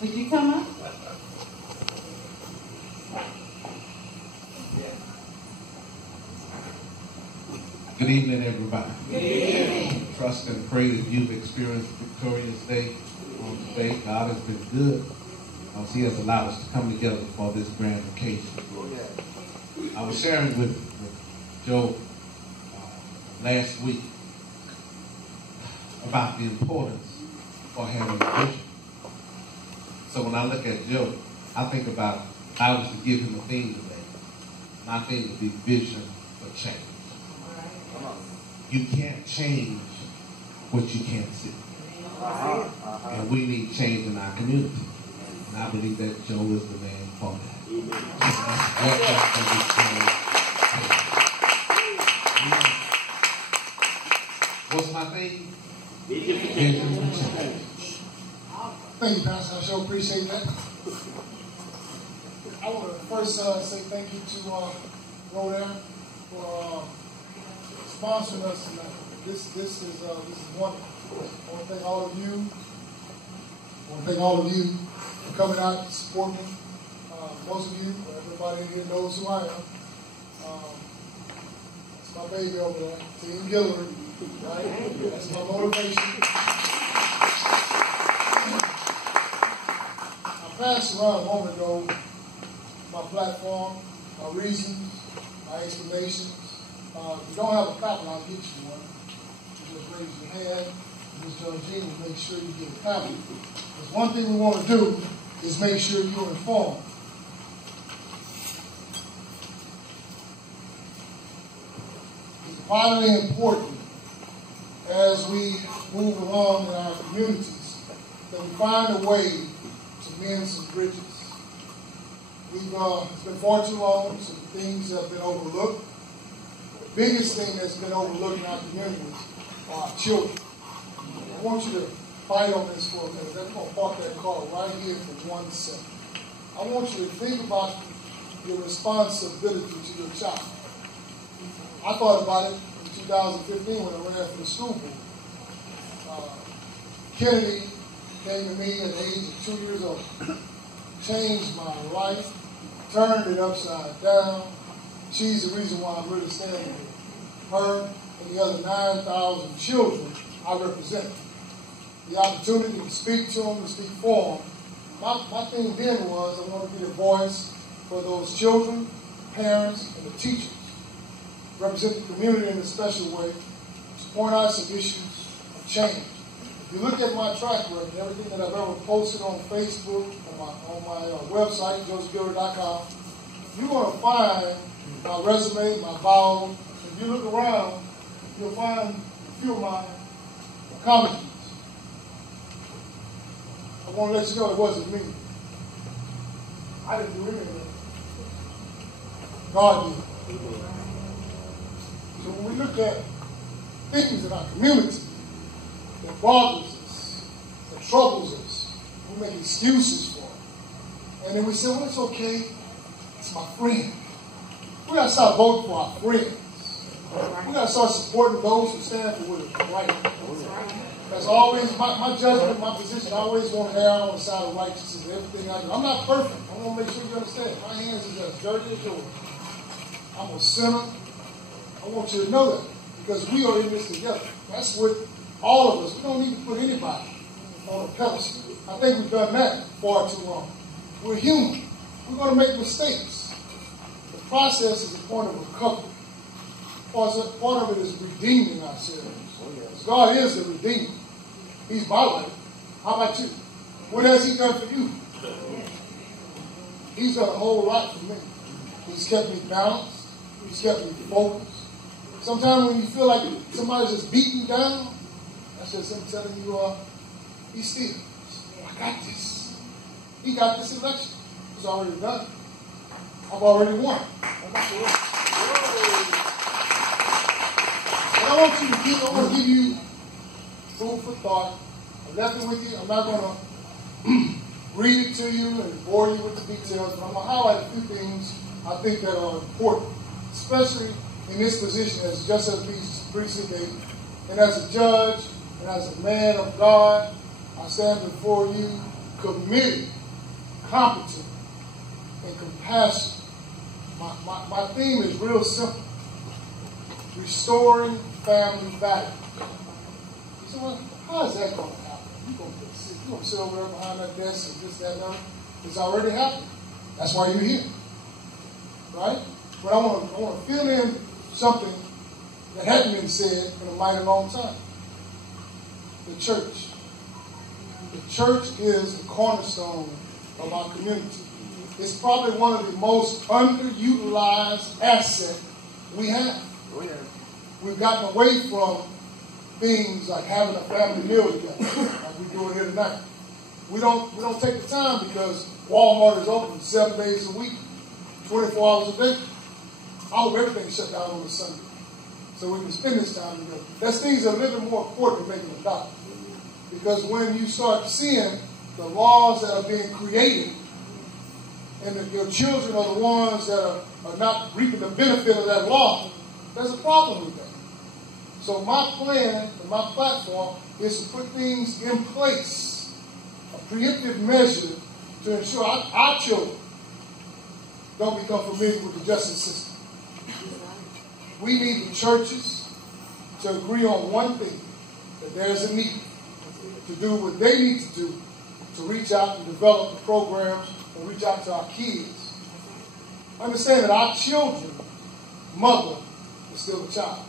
Would you come up? Good evening, everybody. Good evening. Trust and pray that you've experienced a victorious day on today. God has been good because He has allowed us to come together for this grand occasion. I was sharing with Joe last week about the importance for having a vision. So when I look at Joe, I think about if I was to give him a theme today, my theme would be vision for change. You can't change what you can't see. And we need change in our community. And I believe that Joe is the man for that. What's my theme? Vision for change. Thank you, Pastor. I sure appreciate that. I want to first say thank you to Rodair for sponsoring us tonight. This is wonderful. I want to thank all of you for coming out to support me. Most of you, everybody in here knows who I am. That's my baby over there, Team Guillory, right? That's my motivation. I passed around a moment ago my platform, my reasons, my explanations. If you don't have a copy, I'll get you one. You just raise your hand, and Ms. Georgine will make sure you get a copy. Because one thing we want to do is make sure you're informed. It's vitally important as we move along in our communities that we find a way to mend some bridges. It's been far too long, some things have been overlooked. The biggest thing that's been overlooked in our communities are our children. I want you to fight on this for a minute. I'm going to park that car right here for 1 second. I want you to think about your responsibility to your child. I thought about it in 2015 when I ran for the school board. Kennedy came to me at the age of 2 years old, changed my life, turned it upside down. She's the reason why I'm really standing here. Her and the other 9,000 children I represent. The opportunity to speak to them, to speak for them. My thing then was I want to be the voice for those children, parents, and the teachers. Represent the community in a special way. To point out some issues of change. If you look at my track record, everything that I've ever posted on Facebook, on my website, josephguillory.com, you're going to find my resume, my bio. If you look around, you'll find a few of my accomplishments. I want to let you know it wasn't me. I didn't do anything. God did. So when we look at things in our community that bothers us, that troubles us, we make excuses for it. And then we say, well, it's okay. It's my friend. We got to start voting for our friends. We got to start supporting those who stand for what is right. That's always my judgment, my position. I always want to err on the side of righteousness and everything I do. I'm not perfect. I want to make sure you understand. My hands is as dirty as yours. I'm a sinner. I want you to know that because we are in this together. That's what all of us. We don't need to put anybody on a pedestal. I think we've done that far too long. We're human. We're going to make mistakes. The process is a point of recovery. Part of it is redeeming ourselves. God is the Redeemer. He's my life. How about you? What has He done for you? He's done a whole lot for me. He's kept me balanced. He's kept me focused. Sometimes when you feel like somebody's just beating you down, that's just Him telling you, be still. I got this. He got this election. It's already done. I've already won. I want to give you food for thought. I left it with you. I'm not going to read it to you and bore you with the details, but I'm going to highlight a few things I think that are important, especially in this position as Justice of Peace Precinct 8, and as a judge and as a man of God. I stand before you committed, competent, and compassionate. My theme is real simple. Restoring family value. You say, well, how is that going to happen? You're going to sit over there behind that desk and this, that, and other. It's already happening. That's why you're here. Right? But I want to fill in something that hadn't been said in a mighty long time. The church. The church is the cornerstone of our community. It's probably one of the most underutilized assets we have. Oh, yeah. We've gotten away from things like having a family meal together, like we're doing here tonight. We don't take the time because Walmart is open 7 days a week, 24 hours a day. I hope everything's shut down on a Sunday, so we can spend this time together. There's things that are a little bit more important than making a dollar. Because when you start seeing the laws that are being created, and that your children are the ones that are not reaping the benefit of that law, there's a problem with that. So my plan and my platform is to put things in place, a preemptive measure to ensure our children don't become familiar with the justice system. We need the churches to agree on one thing, that there's a need to do what they need to do to reach out and develop the programs and reach out to our kids. Understand that our children's mother is still a child.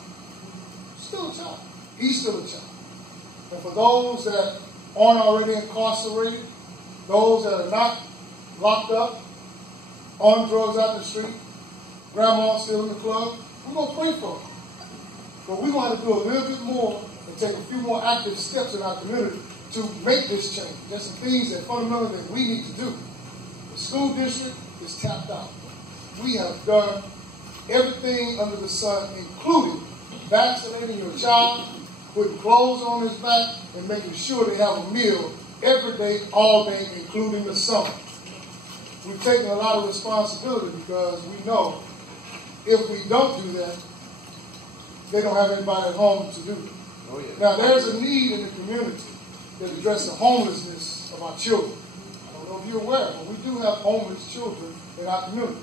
Still a child. He's still a child. And for those that aren't already incarcerated, those that are not locked up, on drugs out in the street, grandma's still in the club, we're going to pray for them. But we're going to do a little bit more and take a few more active steps in our community to make this change. There's some things that fundamentally that we need to do. The school district is tapped out. We have done everything under the sun, including vaccinating your child, putting clothes on his back, and making sure they have a meal every day, all day, including the summer. We've taken a lot of responsibility because we know if we don't do that, they don't have anybody at home to do it. Oh, yeah. Now, there's a need in the community that addresses the homelessness of our children. I don't know if you're aware, but we do have homeless children in our community.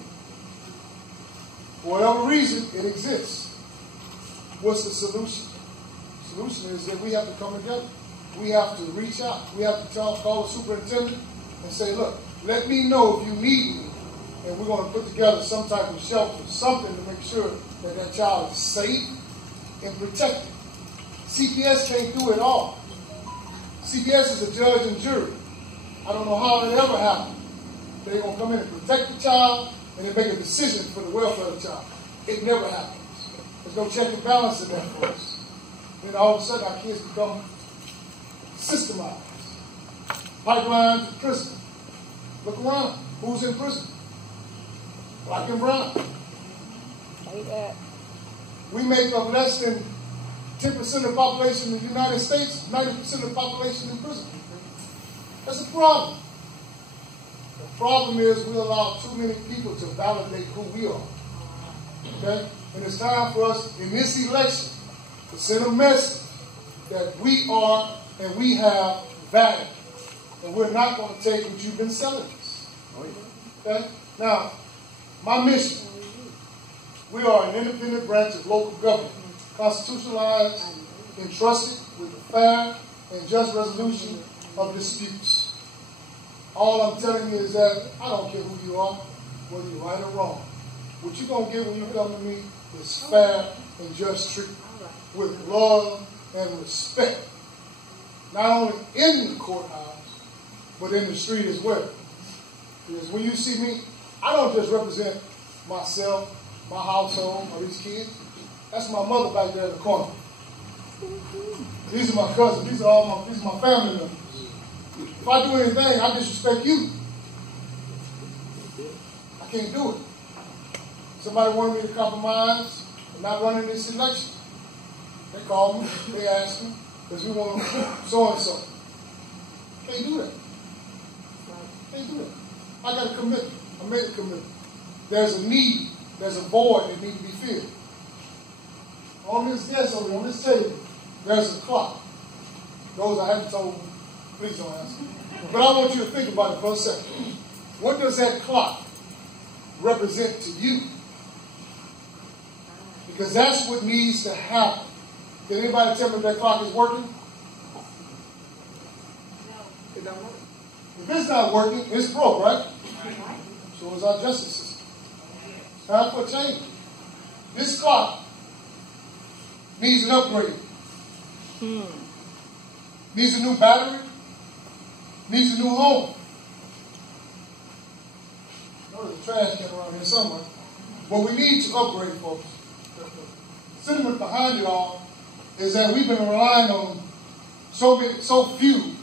For whatever reason, it exists. What's the solution? The solution is that we have to come together. We have to reach out. We have to call the superintendent and say, look, let me know if you need me, and we're going to put together some type of shelter, something to make sure that that child is safe and protected. CPS can't do it all. CPS is a judge and jury. I don't know how it ever happened. They're going to come in and protect the child and then make a decision for the welfare of the child. It never happens. There's no check and balance in that for us. Then all of a sudden our kids become systemized. Pipelines to prison. Look around. Who's in prison? Black and brown. We make up less than 10% of the population in the United States, 90% of the population in prison. That's a problem. The problem is we allow too many people to validate who we are. Okay? And it's time for us in this election to send a message that we are and we have value. And we're not going to take what you've been selling us. Okay? Now, my mission, we are an independent branch of local government, constitutionalized, entrusted with the fair and just resolution of disputes. All I'm telling you is that I don't care who you are, whether you're right or wrong. What you're going to get when you come to me is fair and just treatment with love and respect. Not only in the courthouse, but in the street as well. Because when you see me, I don't just represent myself, my household, or these kids. That's my mother back there in the corner. These are my cousins. These are my family members. If I do anything, I disrespect you. I can't do it. Somebody wanted me to compromise and not run in this election. They called me. They asked me because we want so and so. Can't do that. Can't do that. I got a commitment. I made a commitment. There's a need. There's a void that needs to be filled. On this desk over here, on this table, there's a clock. Those I haven't told, please don't ask me. But I want you to think about it for a second. What does that clock represent to you? Because that's what needs to happen. Can anybody tell me if that clock is working? No. It don't work. If it's not working, it's broke, right? So is our justice system. Time for a change. This clock needs an upgrade. Needs a new battery. Needs a new home. Oh, there's a trash can around here somewhere. But we need to upgrade, folks. The sentiment behind it all is that we've been relying on so few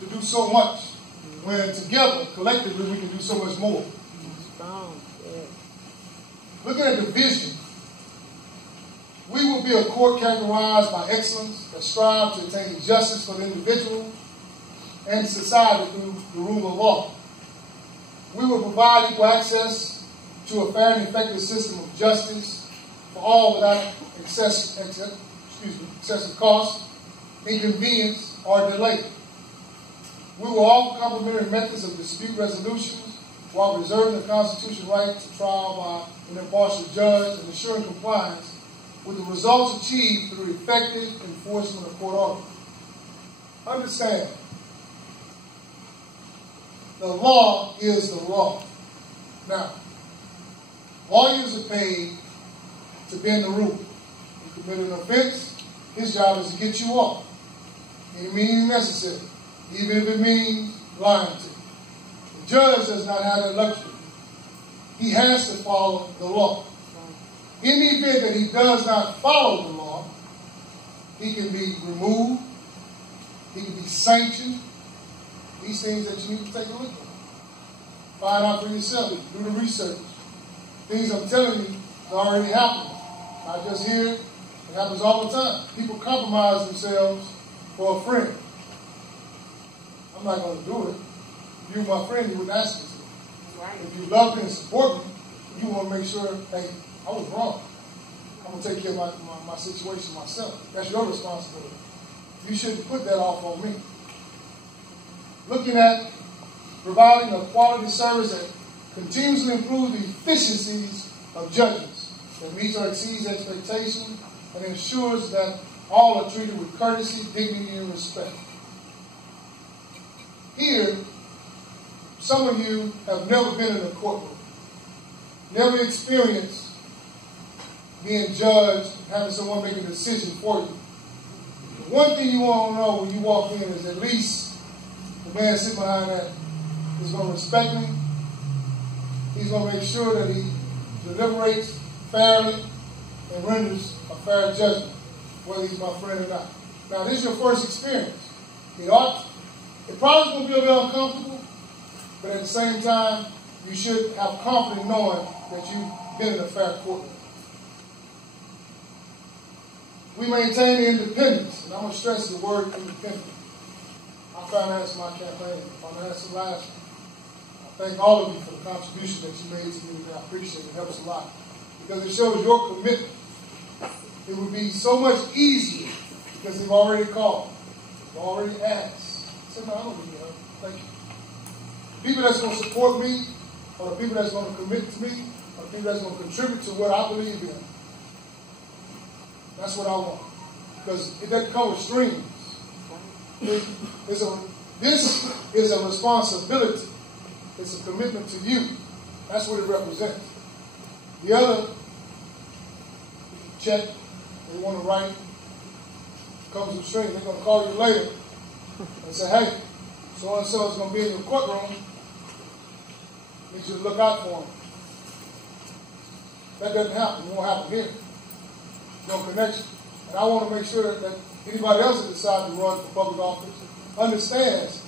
to do so much. When together, collectively, we can do so much more. Looking at the vision, we will be a court characterized by excellence that strive to attain justice for the individual and society through the rule of law. We will provide equal access to a fair and effective system of justice for all without excessive cost, inconvenience, or delay. We will offer complementary methods of dispute resolutions while preserving the constitutional right to trial by an impartial judge and ensuring compliance with the results achieved through effective enforcement of court orders. Understand, the law is the law. Now, lawyers are paid to bend the rule. You commit an offense, his job is to get you off. Any means necessary, even if it means lying to you. The judge does not have that luxury. He has to follow the law. In the event that he does not follow the law, he can be removed, he can be sanctioned. These things that you need to take a look at. Find out for yourself, do the research. Things I'm telling you are already happening. Not just here, it happens all the time. People compromise themselves for a friend. I'm not going to do it. If you were my friend, you wouldn't ask me to. Right. If you love me and support me, you want to make sure, hey, I was wrong. I'm going to take care of my situation myself. That's your responsibility. You shouldn't put that off on me. Looking at providing a quality service that continuously improves the efficiencies of judges, that meets or exceeds expectations, and ensures that all are treated with courtesy, dignity, and respect. Here, some of you have never been in a courtroom, never experienced being judged, having someone make a decision for you. The one thing you want to know when you walk in is at least the man sitting behind that is going to respect me. He's going to make sure that he deliberates fairly and renders a fair judgment, whether he's my friend or not. Now, this is your first experience. It probably going to be a little uncomfortable, but at the same time, you should have confidence knowing that you've been in a fair courtroom. We maintain the independence, and I'm going to stress the word independent. I financed my campaign. I financed the last one. I thank all of you for the contribution that you made to me today. I appreciate it. It helps a lot. Because it shows your commitment. It would be so much easier because you've already called. You've already asked. I said, no, I don't need help. Thank you. The people that's going to support me, or the people that's going to commit to me, or the people that's going to contribute to what I believe in. That's what I want. Because it doesn't come with strings. This is a responsibility. It's a commitment to you. That's what it represents. The other, check, they want to write, comes with strings. They're going to call you later and say, hey, so-and-so is going to be in your courtroom. Need you to look out for them. That doesn't happen. It won't happen here. No connection. And I want to make sure that anybody else that decides to run for public office understands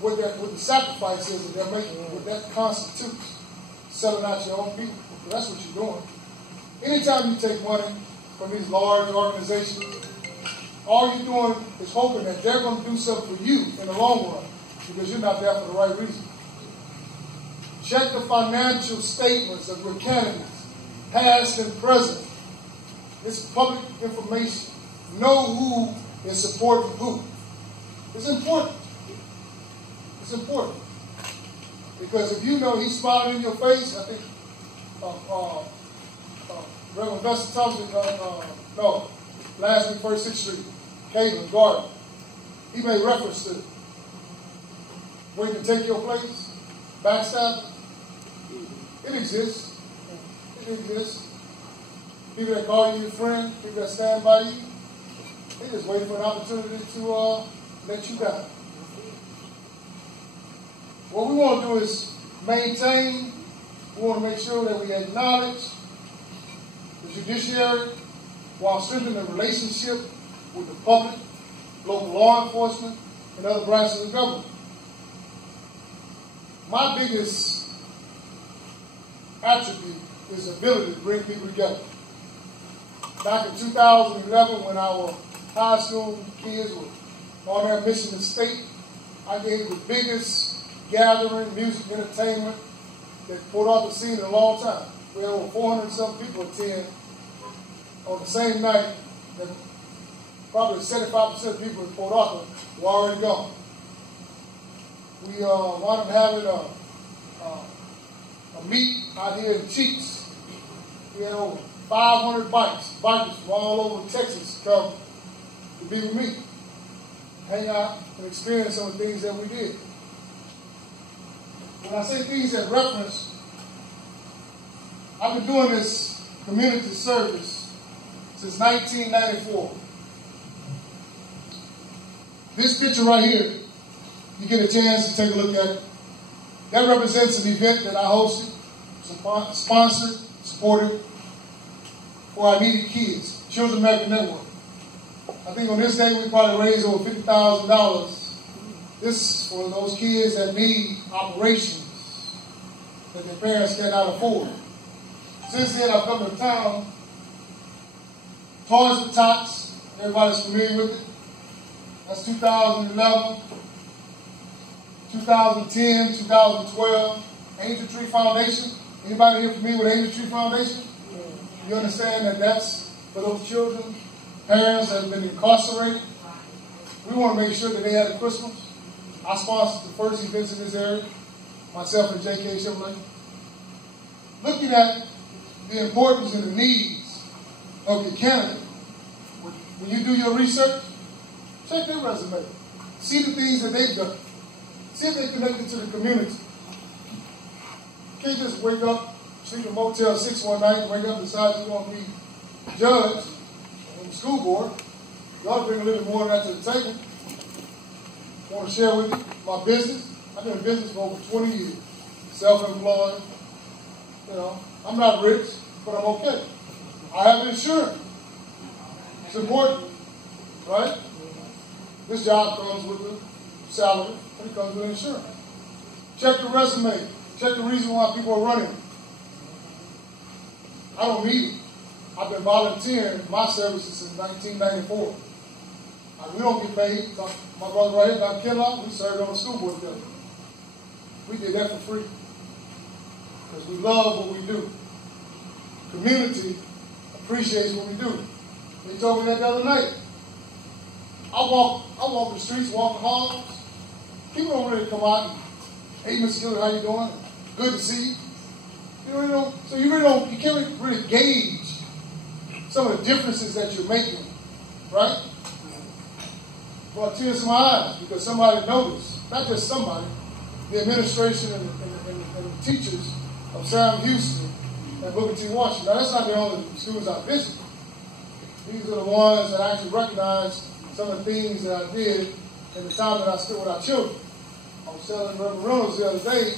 what the sacrifice is that they're making, what that constitutes, selling out your own people. So that's what you're doing. Anytime you take money from these large organizations, all you're doing is hoping that they're going to do something for you in the long run because you're not there for the right reason. Check the financial statements of your candidates, past and present. It's public information. Know who is supporting who. It's important. It's important. Because if you know he's smiling in your face, I think Reverend Vesta Thompson, last week, 1st 6th Street, Caitlin Garden, he made reference to it. Where you can take your place, backstab. It exists. It exists. People that call you your friend, people that stand by you, they just wait for an opportunity to let you down. What we want to do is maintain, we want to make sure that we acknowledge the judiciary while strengthening the relationship with the public, local law enforcement, and other branches of government. My biggest attribute is the ability to bring people together. Back in 2011, when our high school kids were on their mission to state, I gave the biggest gathering, music, entertainment that pulled off the scene in a long time. We had over 400-something people attend on the same night, and probably 75% of people in Port Arthur were already gone. We wound up having a meet out here in Cheeks. We had over 500 bikers from all over Texas come to be with me, hang out and experience some of the things that we did. When I say things that reference, I've been doing this community service since 1994. This picture right here, you get a chance to take a look at it. That represents an event that I hosted, sponsored, supported for our needy kids, Children American Network. I think on this day we probably raised over $50,000. This is for those kids that need operations that their parents cannot afford. Since then, I've come to town, Toys for Tots, everybody's familiar with it. That's 2011, 2010, 2012. Angel Tree Foundation. Anybody here familiar with Angel Tree Foundation? You understand that that's for those children, parents that have been incarcerated. We want to make sure that they had a Christmas. I sponsored the first events in this area, myself and J.K. Chevrolet. Looking at the importance and the needs of your candidate, when you do your research, check their resume. See the things that they've done. See if they're connected to the community. You can't just wake up, sleep in Motel 6 one night, and wake up and decide you're going to be judge on the school board. You ought to bring a little more of that to the table. I want to share with you my business. I've been in business for over 20 years. Self-employed. You know, I'm not rich, but I'm okay. I have insurance. It's important, right? This job comes with a salary, and it comes with insurance. Check the resume. Check the reason why people are running. I don't need it. I've been volunteering my services since 1994. We don't get paid. My brother right here, Dr. Kinlock, we served on the school board together. We did that for free because we love what we do. Community appreciates what we do. They told me that the other night. I walk the streets, walk the halls. People don't really come out and, hey, Mr. Guillory, how you doing? Good to see you. So you can't really gauge some of the differences that you're making, right? Brought tears to my eyes because somebody noticed, not just somebody, the administration and the teachers of Sam Houston and Booker T. Washington. Now, that's not the only schools I visited. These are the ones that actually recognized some of the things that I did in the time that I spent with our children. I was telling Reverend Reynolds the other day,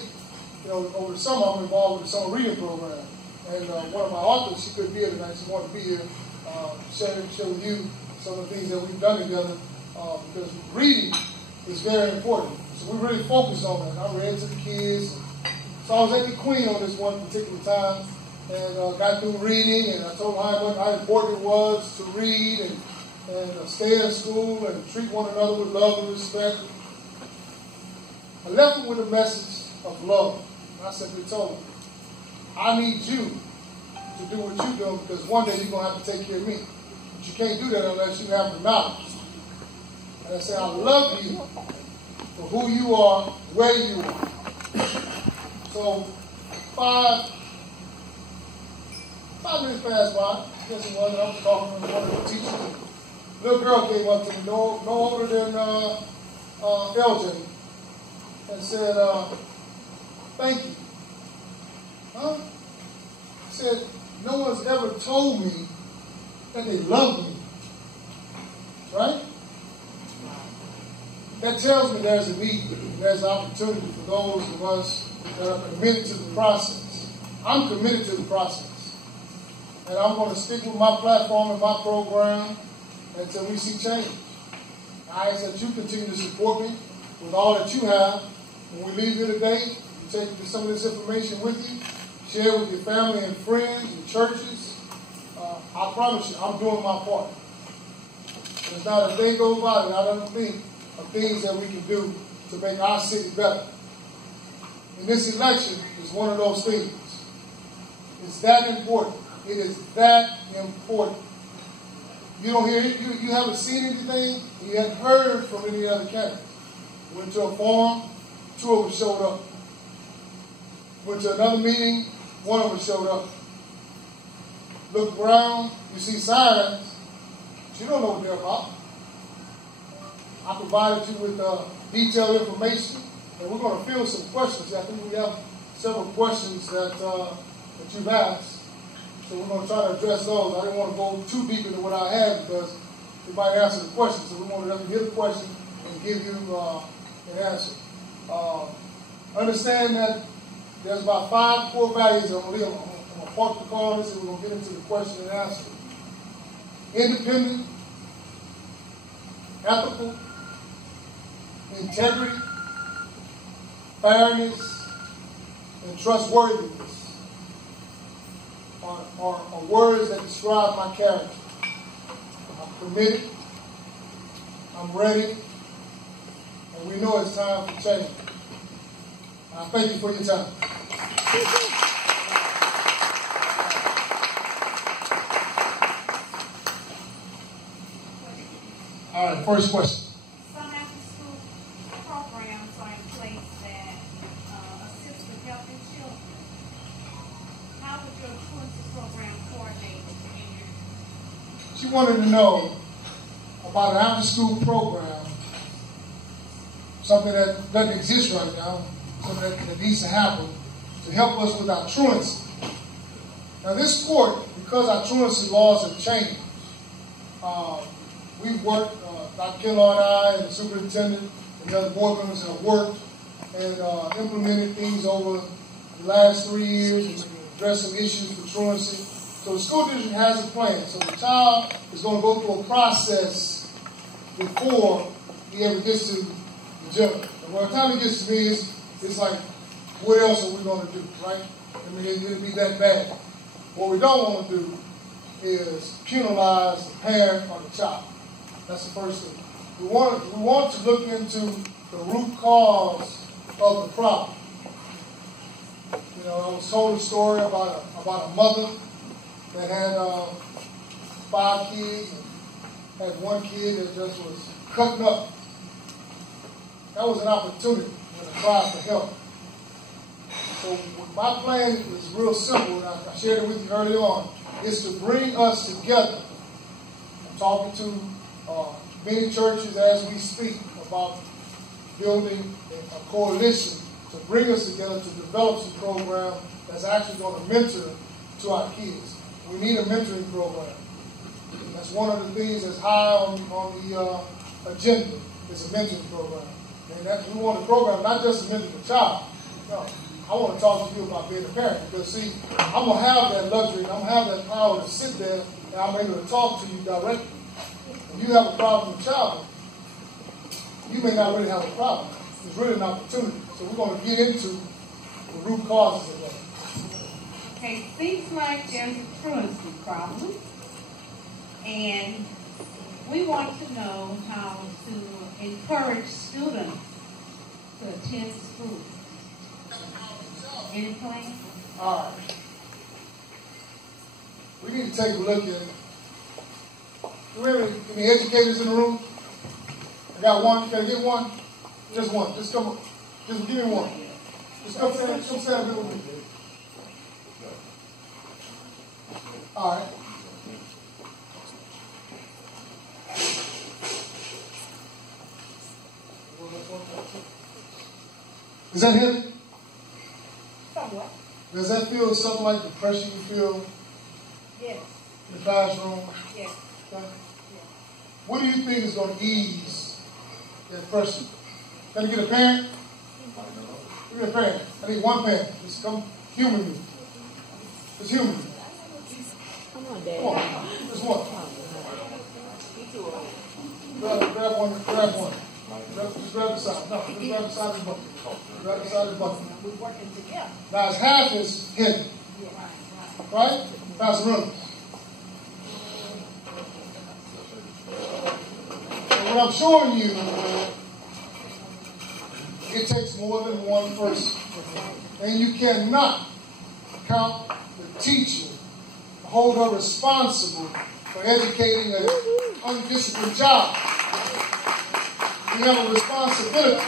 over the summer I'm involved with the summer reading program. And one of my authors, she couldn't be here tonight, she wanted to be here, share with you some of the things that we've done together. Because reading is very important. So we really focused on that. I read to the kids. So I was at the Queen on this one particular time and got through reading, and I told them how important it was to read and stay in school and treat one another with love and respect. I left them with a message of love. And I simply told them, I need you to do what you're doing because one day you're going to have to take care of me. But you can't do that unless you have the knowledge. And I say, I love you for who you are, where you are. So 5 minutes passed by. I guess it was. I was talking to one of the teachers. Little girl came up to me, no older than LJ, and said, "Thank you." Huh? Said, "No one's ever told me that they love me." Right? That tells me there's a need, there's an opportunity for those of us that are committed to the process. I'm committed to the process. And I'm going to stick with my platform and my program until we see change. I ask that you continue to support me with all that you have. When we leave here today, you take some of this information with you, share it with your family and friends, your churches. I promise you, I'm doing my part. There's not a day goes by that I don't think of things that we can do to make our city better. And this election is one of those things. It's that important. It is that important. You don't hear it, you haven't seen anything, you haven't heard from any other candidates. Went to a forum, 2 of them showed up. Went to another meeting, 1 of them showed up. Look around, you see signs, but you don't know what they're about. I provided you with detailed information, and we're going to field some questions. I think we have several questions that you've asked. So we're going to try to address those. I didn't want to go too deep into what I had because we might answer the question. So we wanted to hear the question and give you an answer. Understand that there's about 5 core values I'm going to park the car on this and we're going to get into the question and answer. Independent, ethical, integrity, fairness, and trustworthiness. Are words that describe my character. I'm committed, I'm ready, and we know it's time for change. I thank you for your time. All right, first question. Some after-school programs are in place that assist with helping children. How would your truancy program coordinate with your She wanted to know about an after-school program, something that doesn't exist right now, something that needs to happen to help us with our truancy. Now this court, because our truancy laws have changed, we've worked, Dr. Guillory and I and the superintendent and the other board members have worked and implemented things over the last 3 years and addressed some issues for truancy. So the school district has a plan. So the child is going to go through a process before he ever gets to the judge. And by the time he gets to me, it's like, what else are we going to do, right? I mean, it'll be that bad. What we don't want to do is penalize the parent or the child. That's the first thing. We want to look into the root cause of the problem. You know, I was told a story about a mother that had 5 kids and had 1 kid that just was cutting up. That was an opportunity and a cry for help. So my plan is real simple, and I shared it with you early on, is to bring us together. I'm talking to many churches as we speak about building a coalition to bring us together to develop some program that's actually going to mentor to our kids. We need a mentoring program. That's one of the things that's high on the agenda is a mentoring program. And that we want a program not just to mentor the child. No, I want to talk to you about being a parent because see, I'm going to have that luxury and I'm going to have that power to sit there and I'm able to talk to you directly. If you have a problem with child, you may not really have a problem. It's really an opportunity. So we're going to get into the root causes of that. Okay, seems like there's a truancy problem, and we want to know how to encourage students to attend school. Any plan? All right. We need to take a look at, do we have any educators in the room? I got one. Can I get one? Just one. Just come. Just give me one. Just come stand here with me. All right. Is that heavy? Somewhat. Does that feel something like the pressure you feel Yes. in the classroom? Yes. Okay. What do you think is going to ease that pressure? Can I get a parent? Give me a parent. I need one parent. Just come human me. Just human me. Come on, Dad. Come on. Just one. Grab one. Grab one. Just grab the side. No, just grab the side of the bucket. Grab the side of the bucket. We're working together. Now it's half as heavy. Right? Now it's room. What I'm showing you, it takes more than one person. And you cannot count the teacher, hold her responsible for educating an undisciplined child. We have a responsibility.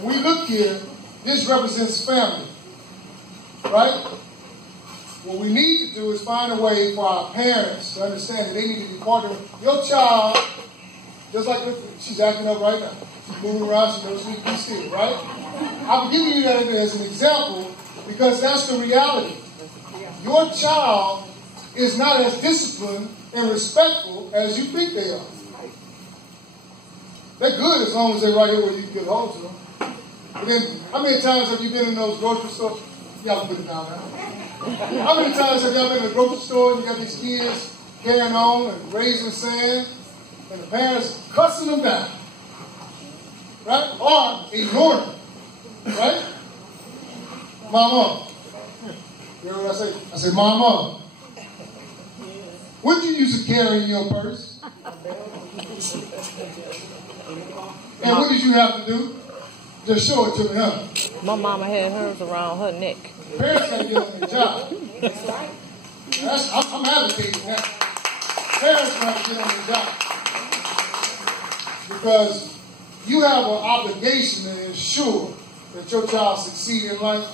When we look here, this represents family. Right? What we need to do is find a way for our parents to understand that they need to be partnered. Your child, just like she's acting up right now. She's moving around, she knows she needs to be still, right? I'm giving you that as an example because that's the reality. Your child is not as disciplined and respectful as you think they are. They're good as long as they're right here where you can get hold to them. But then, how many times have you been in those grocery stores? Y'all put it down now. How many times have y'all been in the grocery store and you got these kids carrying on and raising sand and the parents cussing them down? Right? Or ignoring them. Right? Mama. You hear what I say? I say, Mama. What did you used to carry in your purse? And what did you have to do? Just show it to me, huh? My mama had hers around her neck. Parents got to get on their job. That's right. I'm advocating that. Parents got to get on their job. Because you have an obligation to ensure that your child succeeds in life.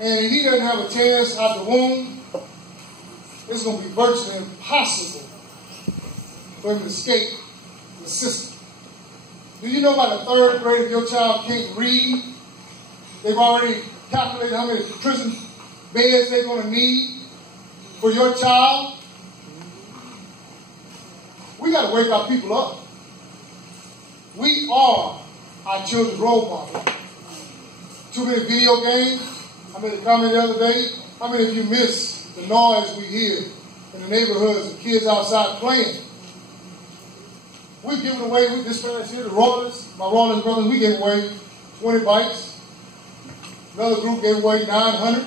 And if he doesn't have a chance out the womb, it's going to be virtually impossible for him to escape the system. Do you know by the third grade if your child can't read, they've already calculated how many prison beds they're going to need for your child? We got to wake our people up. We are our children's role model. Too many video games. I made a comment the other day. How many of you miss the noise we hear in the neighborhoods of kids outside playing? We've given away, with this past year, the Roadhouse, my Roadhouse brothers, we gave away 20 bikes. Another group gave away 900.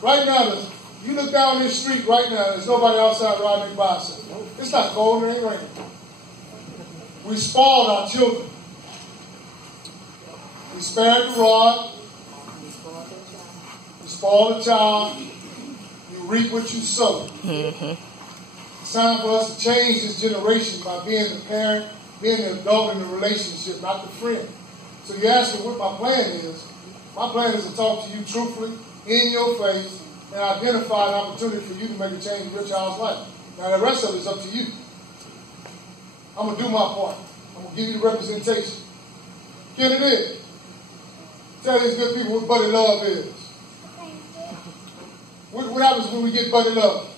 Right now, you look down this street right now, there's nobody outside riding their bicycle. It's not cold, it ain't raining. We spoiled our children. We spared the rod. We spoiled the child. You reap what you sow. It's time for us to change this generation by being the parent, being the adult in the relationship, not the friend. So you ask me what my plan is. My plan is to talk to you truthfully, in your face, and identify an opportunity for you to make a change in your child's life. Now the rest of it is up to you. I'm going to do my part. I'm going to give you the representation. Kennedy, tell these good people what buddy love is. What happens when we get buddy love?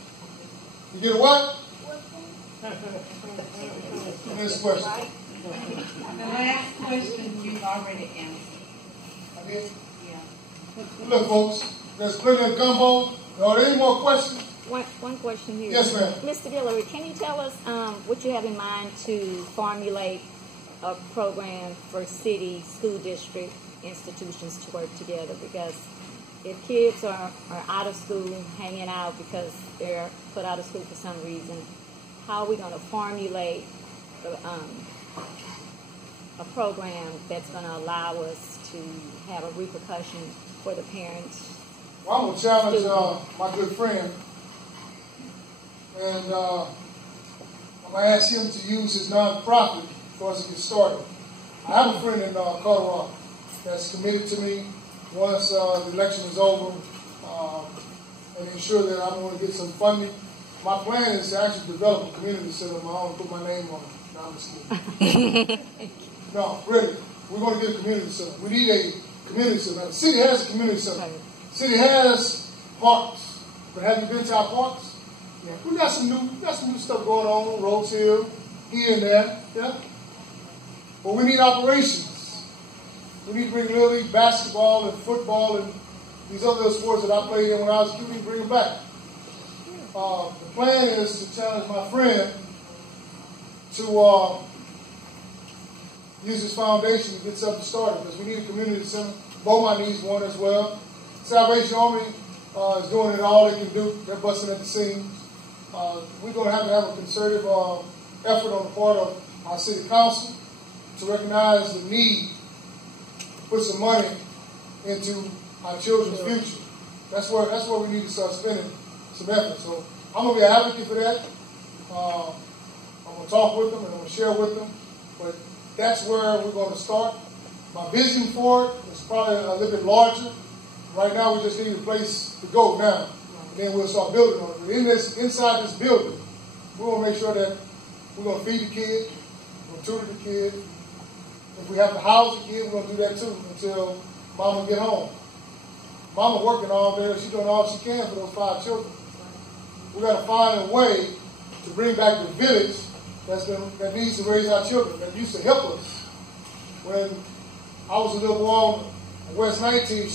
You get a what? Next question. The last question you've already answered. I did? Yeah. Look, folks, there's plenty of gumbo. Are there any more questions? One question here. Yes, ma'am. Mr. Guillory, can you tell us what you have in mind to formulate a program for city, school district institutions to work together? Because if kids are out of school, hanging out because they're put out of school for some reason, how are we going to formulate a program that's going to allow us to have a repercussion for the parents? Well, I'm going to challenge my good friend, and I'm going to ask him to use his nonprofit for us to get started. I have a friend in Colorado that's committed to me once the election is over and ensure that I'm going to get some funding. My plan is to actually develop a community center of my own and put my name on it. No, I'm just kidding. No, really. We're going to get a community center. We need a community center. Now, the city has a community center. The city has parks. But have you been to our parks? Yeah. We got some new stuff going on, Rose Hill, here and there. Yeah. But we need operations. We need to bring Little League basketball and football and these other sports that I played in when I was a kid, we bring them back. The plan is to challenge my friend to use his foundation to get something started because we need a community center. Beaumont needs one as well. Salvation Army is doing it all they can do. They're busting at the seams. We're going to have a concerted effort on the part of our city council to recognize the need to put some money into our children's future. That's where we need to start spending some effort. So I'm going to be an advocate for that. I'm going to talk with them and I'm going to share with them. But that's where we're going to start. My vision for it is probably a little bit larger. Right now, we just need a place to go now. And then we'll start building on it. But inside this building, we want to make sure that we're going to feed the kid, we're going to tutor the kid. If we have to house the kid, we're going to do that too until Mama get home. Mama working all day. She's doing all she can for those 5 children. We got to find a way to bring back the village that needs to raise our children, that used to help us. When I was a little boy on West 19th